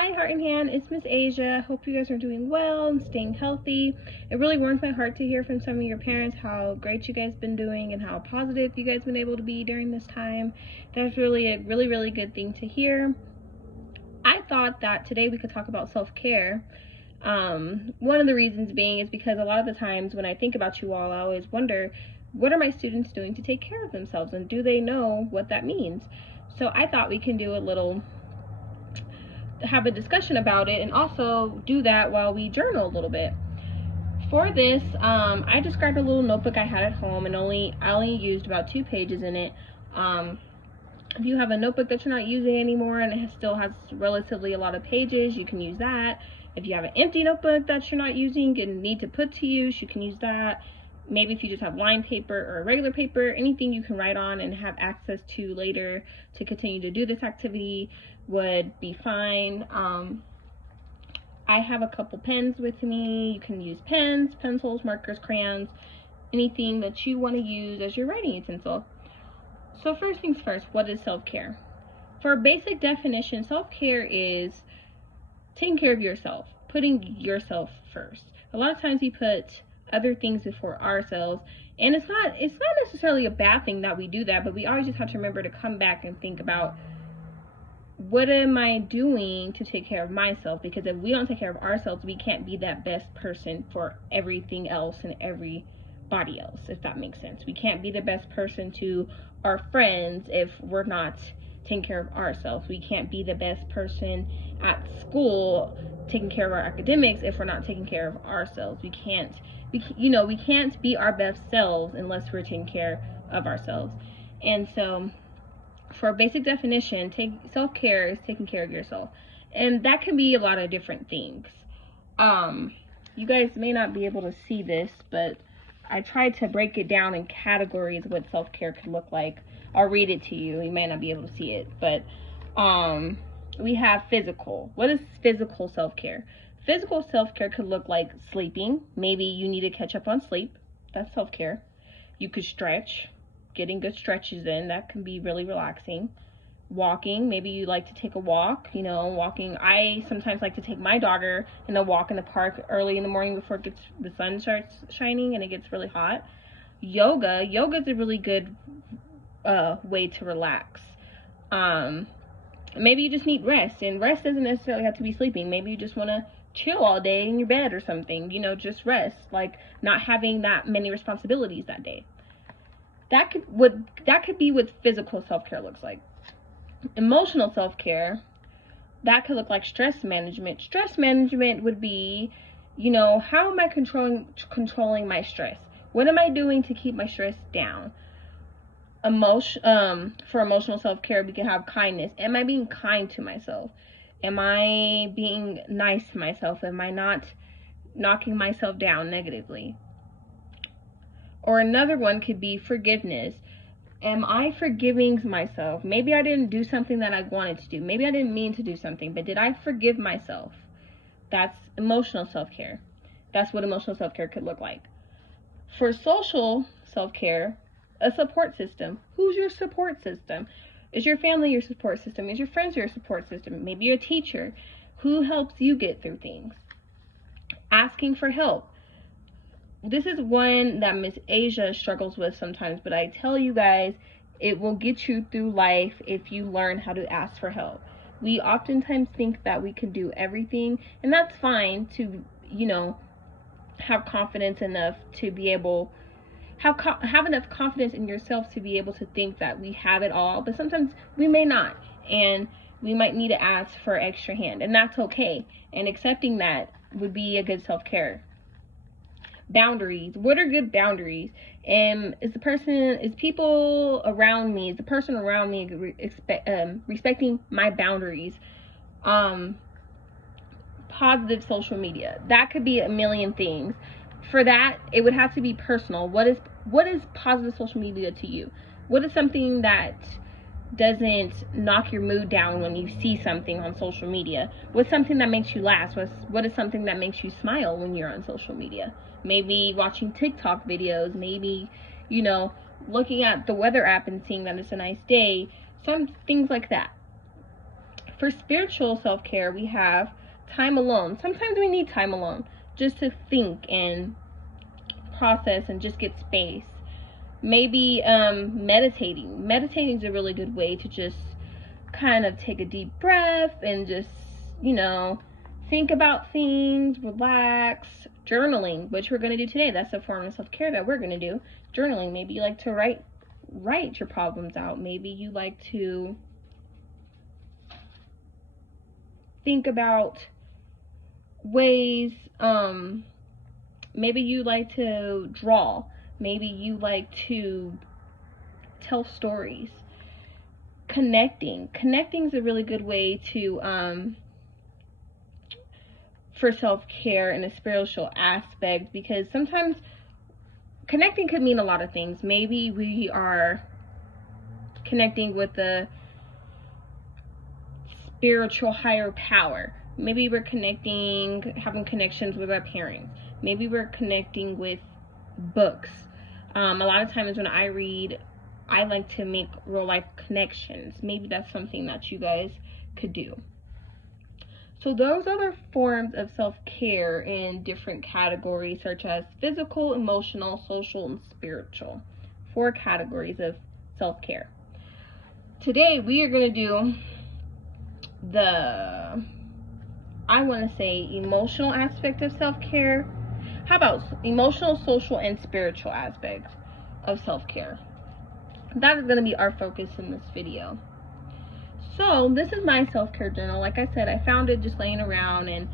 Hi, Heart and Hand. It's Miss Asia. Hope you guys are doing well and staying healthy. It really warms my heart to hear from some of your parents how great you guys been doing and how positive you guys been able to be during this time. That's really a really good thing to hear. I thought that today we could talk about self-care. One of the reasons being is because a lot of the times when I think about you all, I always wonder, what are my students doing to take care of themselves, and do they know what that means? So I thought we can do have a discussion about it, and also do that while we journal a little bit. For this, I described a little notebook I had at home, and I only used about 2 pages in it. If you have a notebook that you're not using anymore and it still has relatively a lot of pages, you can use that. If you have an empty notebook that you're not using and need to put to use, you can use that. Maybe if you just have lined paper or regular paper, anything you can write on and have access to later to continue to do this activity would be fine. I have a couple pens with me. You can use pens, pencils, markers, crayons, anything that you want to use as your writing utensil. So first things first, what is self-care? For a basic definition, self-care is taking care of yourself, putting yourself first. A lot of times we put other things before ourselves, and it's not necessarily a bad thing that we do that, but we always just have to remember to come back and think about, what am I doing to take care of myself? Because if we don't take care of ourselves, we can't be that best person for everything else and everybody else, if that makes sense. We can't be the best person to our friends if we're not taking care of ourselves. We can't be the best person at school taking care of our academics if we're not taking care of ourselves. We can't be our best selves unless we're taking care of ourselves. And so for a basic definition, self-care is taking care of yourself. And that can be a lot of different things. You guys may not be able to see this, but I tried to break it down in categories what self-care could look like. I'll read it to you. You may not be able to see it, but we have physical. What is physical self-care? Physical self-care could look like sleeping. Maybe you need to catch up on sleep. That's self-care. You could stretch. Getting good stretches in, that can be really relaxing. Walking, maybe you like to take a walk, walking. I sometimes like to take my daughter in a walk in the park early in the morning before the sun starts shining and it gets really hot. Yoga is a really good way to relax. Maybe you just need rest, and rest doesn't necessarily have to be sleeping. Maybe you just want to chill all day in your bed or something, just rest, like not having that many responsibilities that day. That could be what physical self-care looks like. Emotional self-care, that could look like stress management. Stress management would be, how am I controlling my stress? What am I doing to keep my stress down? For emotional self-care, we can have kindness. Am I being kind to myself? Am I being nice to myself? Am I not knocking myself down negatively? Or another one could be forgiveness. Am I forgiving myself? Maybe I didn't do something that I wanted to do. Maybe I didn't mean to do something, but did I forgive myself? That's emotional self-care. That's what emotional self-care could look like. For social self-care, a support system. Who's your support system? Is your family your support system? Is your friends your support system? Maybe your teacher. Who helps you get through things? Asking for help. This is one that Miss Asia struggles with sometimes, but I tell you guys, it will get you through life if you learn how to ask for help. We oftentimes think that we can do everything, and that's fine to, have confidence enough to be able, have enough confidence in yourself to be able to think that we have it all, but sometimes we may not, and we might need to ask for extra hand, and that's okay, and accepting that would be a good self-care. Boundaries. What are good boundaries? Is the person around me respecting my boundaries? Positive social media. That could be a million things. For that, it would have to be personal. What is positive social media to you? What is something that doesn't knock your mood down when you see something on social media? What's something that makes you laugh? What is something that makes you smile when you're on social media? Maybe watching TikTok videos, maybe, looking at the weather app and seeing that it's a nice day, some things like that. For spiritual self-care, we have time alone. Sometimes we need time alone just to think and process and just get space. Maybe meditating. Meditating is a really good way to just kind of take a deep breath and just, you know, think about things, relax. Journaling, which we're going to do today. That's a form of self-care that we're going to do. Journaling. Maybe you like to write your problems out. Maybe you like to think about ways, maybe you like to draw. Maybe you like to tell stories. Connecting is a really good way to for self-care in a spiritual aspect, because sometimes connecting could mean a lot of things. Maybe we are connecting with the spiritual higher power. Maybe we're having connections with our parents. Maybe we're connecting with books. A lot of times when I read, I like to make real life connections. Maybe that's something that you guys could do. So those are the forms of self-care in different categories, such as physical, emotional, social, and spiritual. 4 categories of self-care. Today we are going to do the, I want to say, emotional aspect of self-care. How about emotional, social, and spiritual aspects of self-care? That is going to be our focus in this video. So this is my self-care journal. Like I said, I found it just laying around, and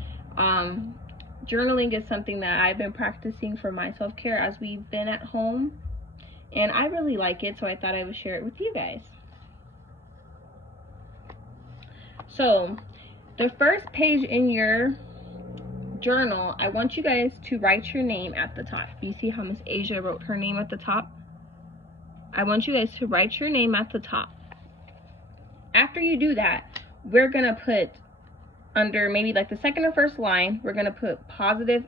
journaling is something that I've been practicing for my self-care as we've been at home, and I really like it, so I thought I would share it with you guys. So the first page in your journal, I want you guys to write your name at the top. You see how Miss Asia wrote her name at the top? I want you guys to write your name at the top. After you do that, we're going to put under maybe like the second or first line, we're going to put positive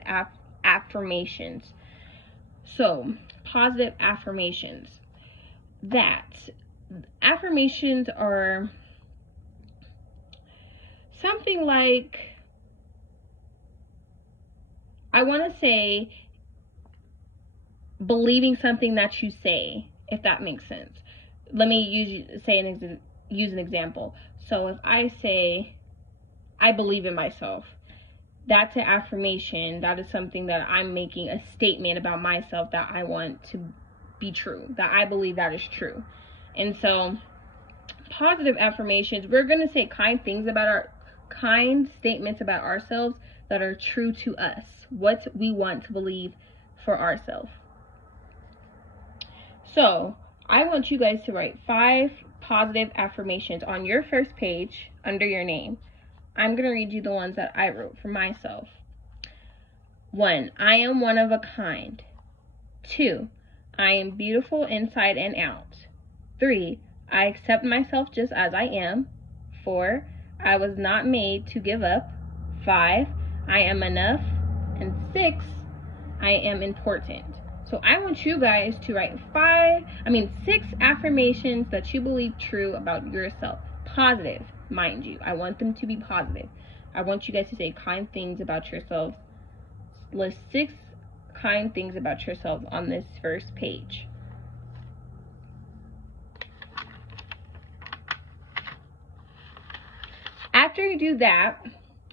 affirmations. So, positive affirmations. Affirmations are something like, I want to say, believing something that you say, if that makes sense. Let me use an example. So if I say, I believe in myself, that's an affirmation. That is something that I'm making a statement about myself that I want to be true, that I believe that is true. And so positive affirmations, we're going to say kind statements about ourselves that are true to us, what we want to believe for ourselves. So I want you guys to write 5 positive affirmations on your first page under your name. I'm going to read you the ones that I wrote for myself. 1, I am one of a kind. 2, I am beautiful inside and out. 3, I accept myself just as I am. 4, I was not made to give up. 5, I am enough. And 6, I am important. So I want you guys to write 6 affirmations that you believe true about yourself. Positive, mind you. I want them to be positive. I want you guys to say kind things about yourselves. List 6 kind things about yourselves on this first page. After you do that,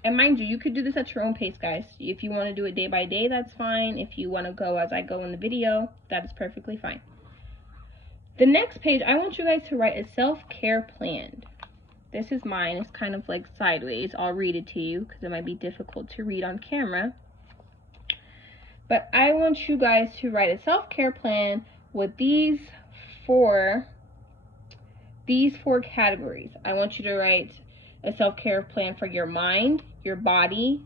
and mind you, you could do this at your own pace, guys. If you want to do it day by day, that's fine. If you want to go as I go in the video, that is perfectly fine. The next page, I want you guys to write a self-care plan. This is mine. It's kind of like sideways. I'll read it to you because it might be difficult to read on camera. But I want you guys to write a self-care plan with these four categories. I want you to write a self-care plan for your mind, your body,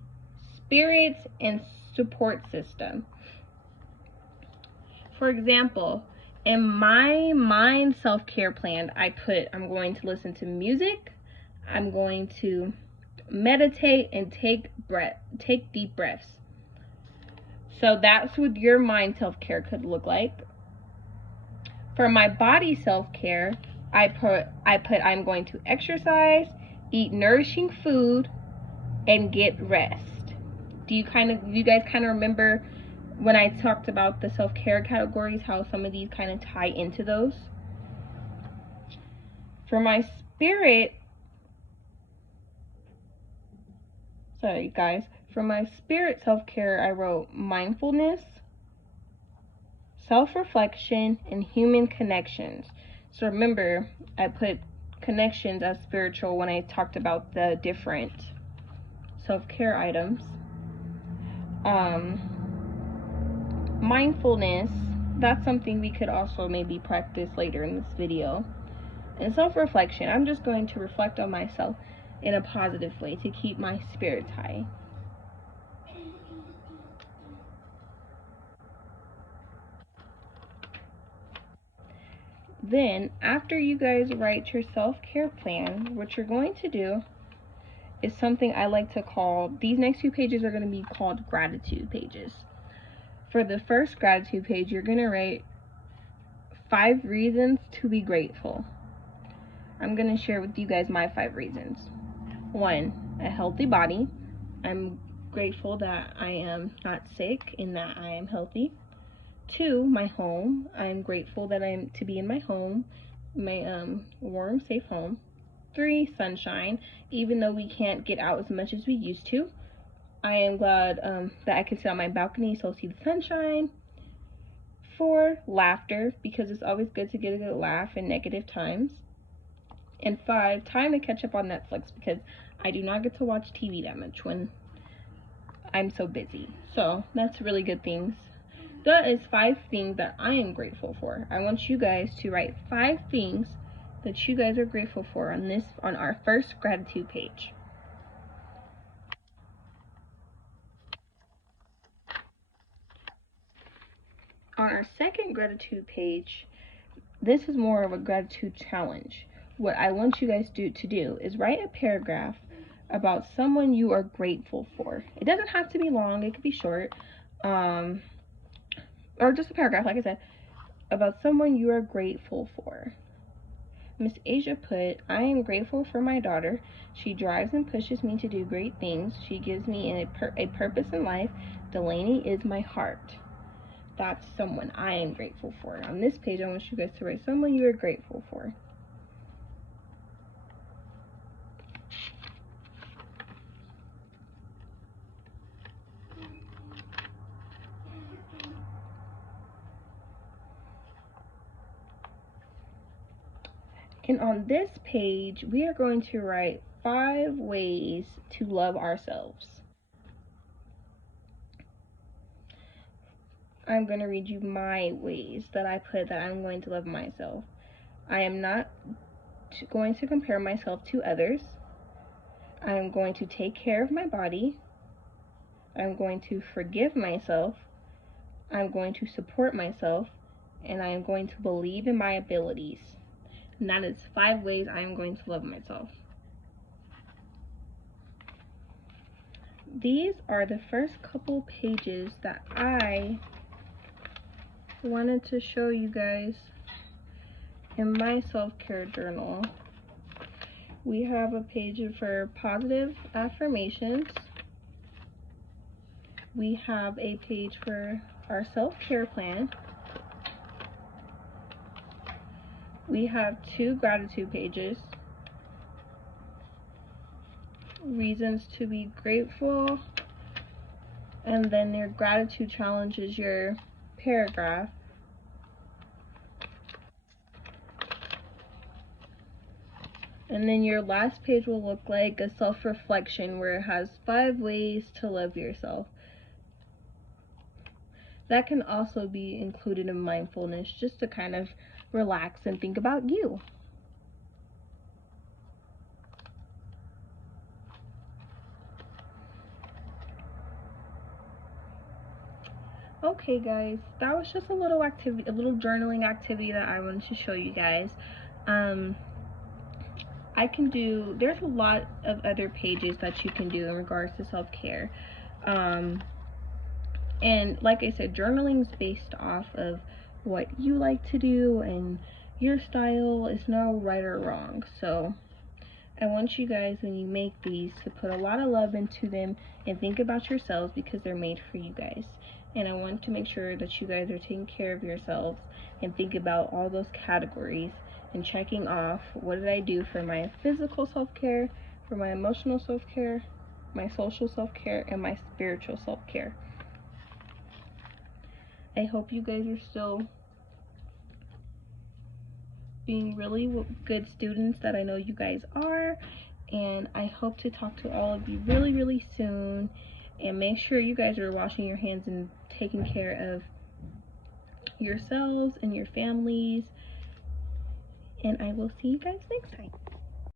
spirits, and support system. For example, in my mind self-care plan, I put, I'm going to listen to music, I'm going to meditate, and take deep breaths. So that's what your mind self-care could look like. For my body self-care, I put I'm going to exercise, eat nourishing food, and get rest. Do you guys kind of remember when I talked about the self-care categories, how some of these kind of tie into those? For my spirit, sorry guys, for my spirit self-care, I wrote mindfulness, self-reflection, and human connections. So remember, I put connections as spiritual when I talked about the different self-care items. Mindfulness, that's something we could also maybe practice later in this video. And self-reflection, I'm just going to reflect on myself in a positive way to keep my spirits high. Then, after you guys write your self-care plan, what you're going to do is something I like to call, these next few pages are going to be called gratitude pages. For the first gratitude page, you're going to write 5 reasons to be grateful. I'm going to share with you guys my 5 reasons. 1, a healthy body. I'm grateful that I am not sick and that I am healthy. 2, my home. I'm grateful that I'm to be in my home, my warm, safe home. 3, sunshine. Even though we can't get out as much as we used to, I am glad that I can sit on my balcony so I'll see the sunshine. 4, laughter, because it's always good to get a good laugh in negative times. And 5, time to catch up on Netflix, because I do not get to watch TV that much when I'm so busy. So that's really good things. That is 5 things that I am grateful for. I want you guys to write 5 things that you guys are grateful for on our first gratitude page. On our second gratitude page, this is more of a gratitude challenge. What I want you guys to do is write a paragraph about someone you are grateful for. It doesn't have to be long, it could be short, or just a paragraph, like I said, about someone you are grateful for. Miss Asia put, I am grateful for my daughter. She drives and pushes me to do great things. She gives me a purpose in life. Delaney is my heart. That's someone I am grateful for. On this page, I want you guys to write someone you are grateful for. And on this page, we are going to write 5 ways to love ourselves. I'm going to read you my ways that I put that I'm going to love myself. I am not going to compare myself to others. I am going to take care of my body. I'm going to forgive myself. I'm going to support myself. And I am going to believe in my abilities. And that is 5 ways I am going to love myself. These are the first couple pages that I wanted to show you guys in my self-care journal. We have a page for positive affirmations. We have a page for our self-care plan. We have 2 gratitude pages. Reasons to be grateful. And then your gratitude challenge is your paragraph. And then your last page will look like a self-reflection where it has 5 ways to love yourself. That can also be included in mindfulness, just to kind of relax and think about you. Okay guys, that was just a little activity, a little journaling activity that I wanted to show you guys. There's a lot of other pages that you can do in regards to self-care. And like I said, journaling is based off of what you like to do, and your style is no right or wrong. So I want you guys, when you make these, to put a lot of love into them and think about yourselves, because they're made for you guys. And I want to make sure that you guys are taking care of yourselves and think about all those categories and checking off, what did I do for my physical self-care, for my emotional self-care, my social self-care, and my spiritual self-care. I hope you guys are still being really good students that I know you guys are, and I hope to talk to all of you really soon. And make sure you guys are washing your hands and taking care of yourselves and your families, and I will see you guys next time.